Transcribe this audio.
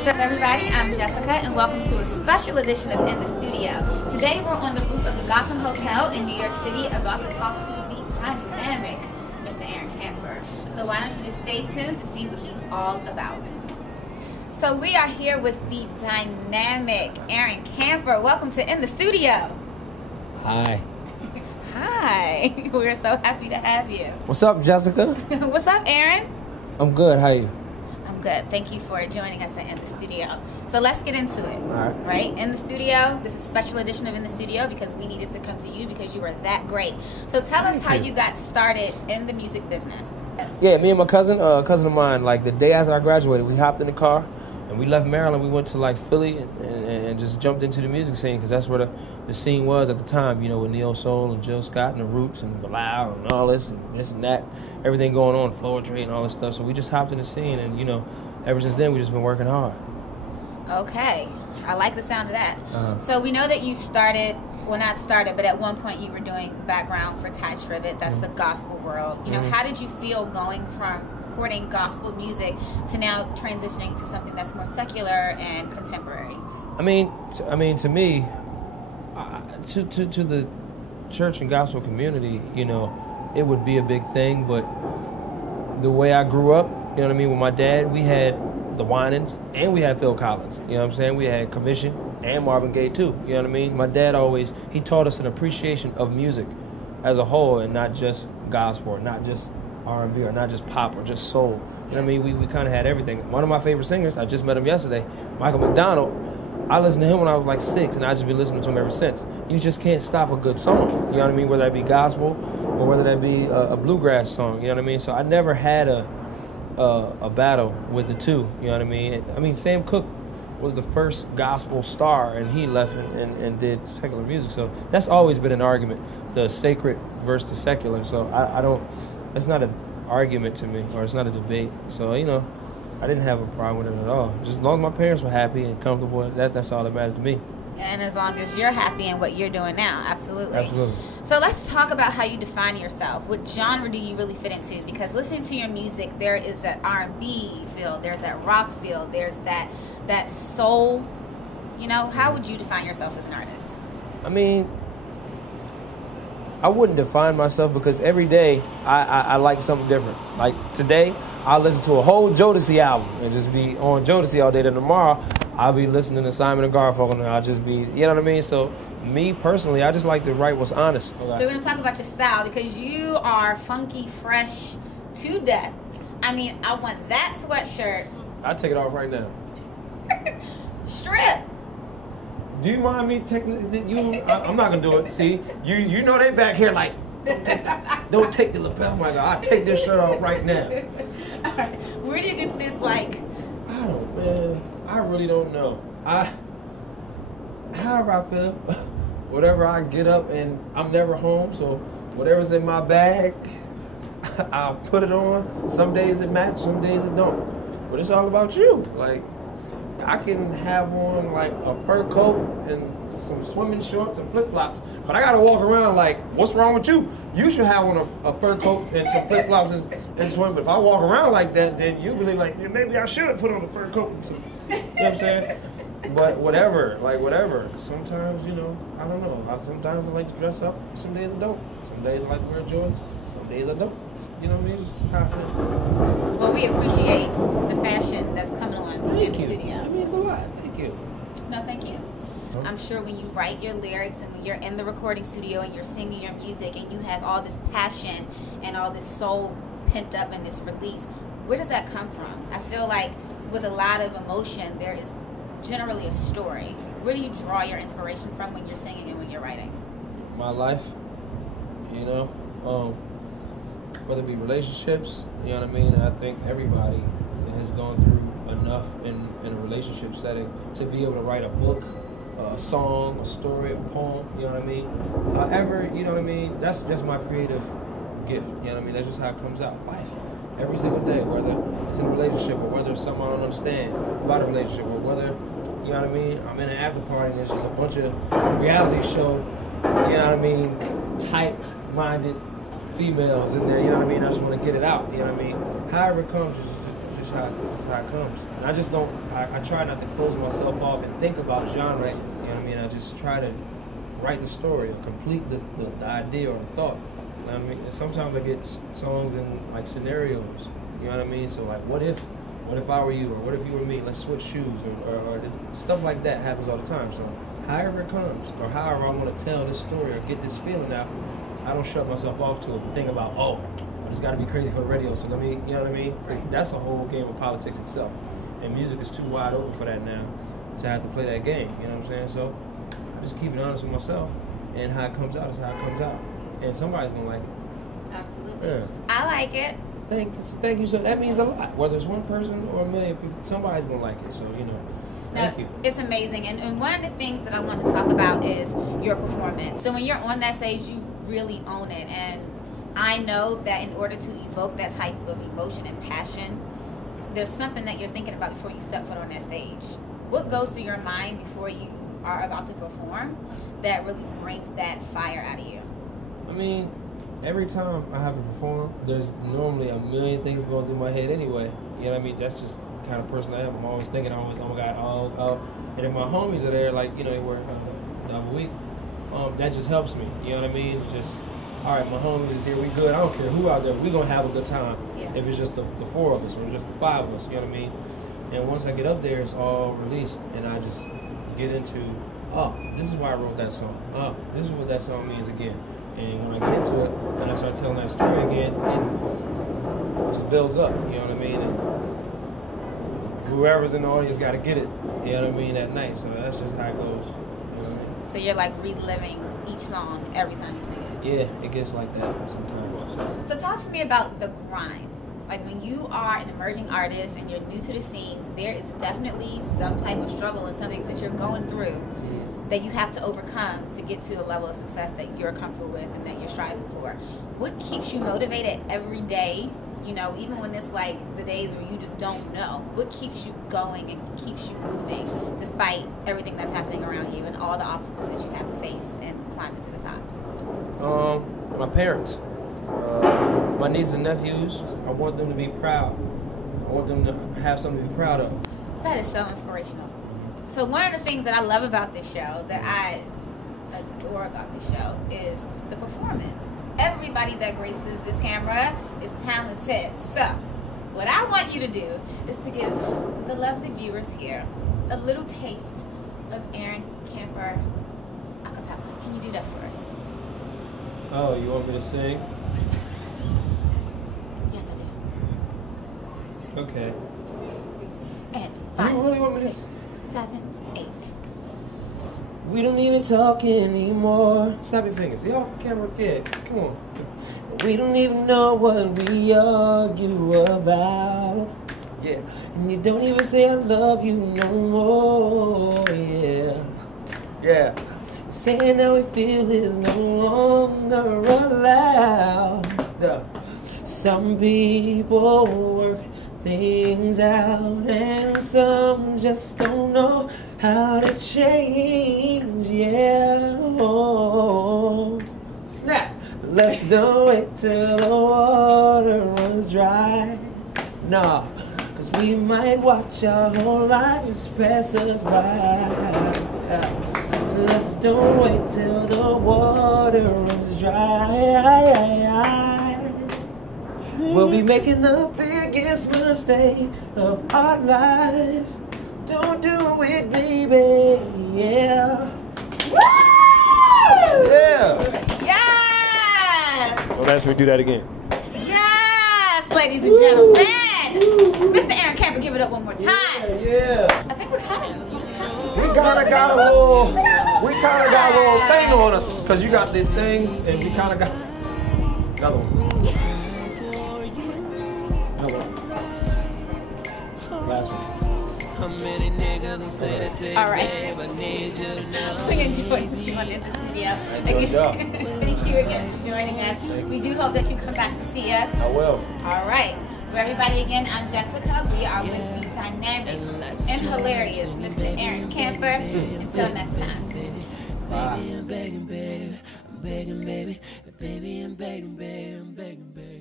What's up, everybody? I'm Jessica, and welcome to a special edition of In the Studio. Today, we're on the roof of the Gotham Hotel in New York City, about to talk to the dynamic Mr. Aaron Camper. So why don't you just stay tuned to see what he's all about. So we are here with the dynamic Aaron Camper. Welcome to In the Studio. Hi. Hi. We're so happy to have you. What's up, Jessica? What's up, Aaron? I'm good. How are you? I'm good. Thank you for joining us at In the Studio. So let's get into it. All Right? In the Studio. This is a special edition of In the Studio because we needed to come to you because you were that great. So tell us how you got started in the music business. Yeah, me and my cousin, a cousin of mine, like the day after I graduated, we hopped in the car and we left Maryland. We went to like Philly and just jumped into the music scene because that's where the scene was at the time, you know, with Neo Soul and Jill Scott and the Roots and Bilal and all this and that, everything going on, Floetry and all this stuff. So we just hopped in the scene and, you know, ever since then, we've just been working hard. Okay. I like the sound of that. So we know that you started, well, not started, but at one point you were doing background for Ty Tribbett. That's the gospel world. You know, how did you feel going from recording gospel music to now transitioning to something that's more secular and contemporary? To me, to the church and gospel community, you know, it would be a big thing, but the way I grew up, you know what I mean, with my dad, we had the Winans and we had Phil Collins, you know what I'm saying? We had Commission and Marvin Gaye too, you know what I mean? My dad he taught us an appreciation of music as a whole and not just gospel, or not just R&B, or not just pop, or just soul. You know what I mean? We kind of had everything. One of my favorite singers, I just met him yesterday, Michael McDonald. I listened to him when I was like 6, and I've just been listening to him ever since. You just can't stop a good song, you know what I mean? Whether that be gospel or whether that be a bluegrass song, you know what I mean? So I never had a battle with the two, you know what I mean? Sam Cooke was the first gospel star, and he left and did secular music. So that's always been an argument, the sacred versus the secular. So I don't, it's not an argument to me, or it's not a debate. So, you know, I didn't have a problem with it at all. Just as long as my parents were happy and comfortable, that's all that mattered to me. And as long as you're happy in what you're doing now, absolutely. Absolutely. So let's talk about how you define yourself. What genre do you really fit into? Because listening to your music, there is that R&B feel, there's that rock feel, there's that soul. You know, how would you define yourself as an artist? I mean, I wouldn't define myself because every day I like something different. Like today, I'll listen to a whole Jodeci album and just be on Jodeci all day. Then tomorrow, I'll be listening to Simon and Garfunkel and I'll just be, you know what I mean? So me personally, I just like to write what's honest. So we're going to talk about your style because you are funky, fresh to death. I mean, I want that sweatshirt. I'll take it off right now. Strip. Do you mind me taking you? I'm not gonna do it. See, you know they back here like, don't take the lapel. My God, I'll take this shirt off right now. All right. Where do you get this, like? I really don't know. However I feel, whatever I get up and I'm never home, so whatever's in my bag, I'll put it on. Some days it matches, some days it don't. But it's all about you. Like, I can have on like a fur coat and some swimming shorts and flip-flops, but I gotta walk around like, what's wrong with you? You should have on a fur coat and some flip-flops and swim. But if I walk around like that, then you'll be like, yeah, maybe I should put on a fur coat and some, you know what I'm saying? But whatever. Sometimes, you know, I don't know. Sometimes I like to dress up. Some days I don't. Some days I like to wear Jordans. Some days I don't. You know what I mean? Just how I feel. Well, we appreciate the fashion that's coming on in the studio. It means a lot. Thank you. No, thank you. I'm sure when you write your lyrics and when you're in the recording studio and you're singing your music and you have all this passion and all this soul pent up in this release, where does that come from? I feel like with a lot of emotion, there is generally a story. Where do you draw your inspiration from when you're singing and when you're writing? My life, you know, whether it be relationships, you know what I mean? I think everybody has gone through enough in a relationship setting to be able to write a book, a song, a story, a poem, you know what I mean? However, you know what I mean? That's my creative gift, you know what I mean? That's just how it comes out. Life. Every single day, whether it's in a relationship or whether it's something I don't understand about a relationship or whether, you know what I mean, I'm in an after party and there's just a bunch of reality show, you know what I mean, type-minded females in there, you know what I mean, I just want to get it out, you know what I mean. However it comes, just how it comes. And I just don't. I try not to close myself off and think about genres. You know what I mean? I just try to write the story, or complete the idea or the thought. You know what I mean? And sometimes I get songs in like scenarios. You know what I mean? So like, what if I were you, or what if you were me? Let's switch shoes, or stuff like that happens all the time. So however it comes, or however I want to tell this story or get this feeling out, I don't shut myself off to it and think about, oh, it's got to be crazy for the radio. So let me, you know what I mean? That's a whole game of politics itself, and music is too wide open for that now to have to play that game. You know what I'm saying? So I just keep it honest with myself, and how it comes out is how it comes out, and somebody's gonna like it. Absolutely. Yeah. I like it. Thank you. So that means a lot. Whether it's one person or a million people, somebody's gonna like it. So thank you. It's amazing. And one of the things that I want to talk about is your performance. So when you're on that stage, you really own it. And I know that in order to evoke that type of emotion and passion, there's something that you're thinking about before you step foot on that stage. What goes through your mind before you are about to perform that really brings that fire out of you? I mean, every time I have to perform, there's normally a million things going through my head anyway. You know what I mean? That's just the kind of person I am. I'm always thinking, oh my God, oh. And if my homies are there, like, they work a week, that just helps me. You know what I mean? It's just, all right, my homies is here, we good. I don't care who out there, we're going to have a good time. Yeah. If it's just the four of us or just the five of us, you know what I mean? And once I get up there, it's all released, and I just get into, oh, this is why I wrote that song. Oh, this is what that song means again. And when I get into it, and I start telling that story again, it just builds up, you know what I mean? And whoever's in the audience got to get it, you know what I mean, that night. So that's just how it goes, you know what I mean? So you're like reliving each song every time you sing it? Yeah, it gets like that sometimes. So talk to me about the grind. Like when you are an emerging artist and you're new to the scene, there is definitely some type of struggle and some things that you're going through that you have to overcome to get to a level of success that you're comfortable with and that you're striving for. What keeps you motivated every day, even when it's like the days where you just don't know? What keeps you going and keeps you moving despite everything that's happening around you and all the obstacles that you have to face and climbing to the top? My parents. My nieces and nephews, I want them to be proud. I want them to have something to be proud of. That is so inspirational. So one of the things that I love about this show, that I adore about this show, is the performance. Everybody that graces this camera is talented. So what I want you to do is to give the lovely viewers here a little taste of Aaron Camper acapella. Can you do that for us? Oh, you want me to sing? Yes, I do. Okay. And 5, you really want me 6, 7, 8. We don't even talk anymore. Snap your fingers. Y'all, camera, yeah, come on. We don't even know what we argue about. Yeah. And you don't even say I love you no more. Yeah. Yeah. Saying how we feel is no longer allowed. Yeah. Some people work things out and some just don't know how to change. Yeah. Oh. Snap. Let's don't wait till the water runs dry. Nah, cause we might watch our whole lives pass us by. So let's don't wait till the water runs dry. We'll be making the biggest mistake of our lives. Don't do it, baby. Yeah. Woo! Yeah. Yes! Well, let's do that again. Yes, ladies and gentlemen. Mr. Aaron Camper, give it up one more time. Yeah. I think we're coming. We kind of got a little thing on us, because you got the thing, and we kind of got another one. Last one. All right. We enjoyed you on in the studio. Thank you again for joining us. We do hope that you come back to see us. I will. All right. For everybody, again, I'm Jessica. We are with the dynamic and hilarious Mr. Aaron Camper. Until next time. Bye. I'm begging, baby. I'm begging, baby. Baby, I'm begging, baby. I'm begging, baby.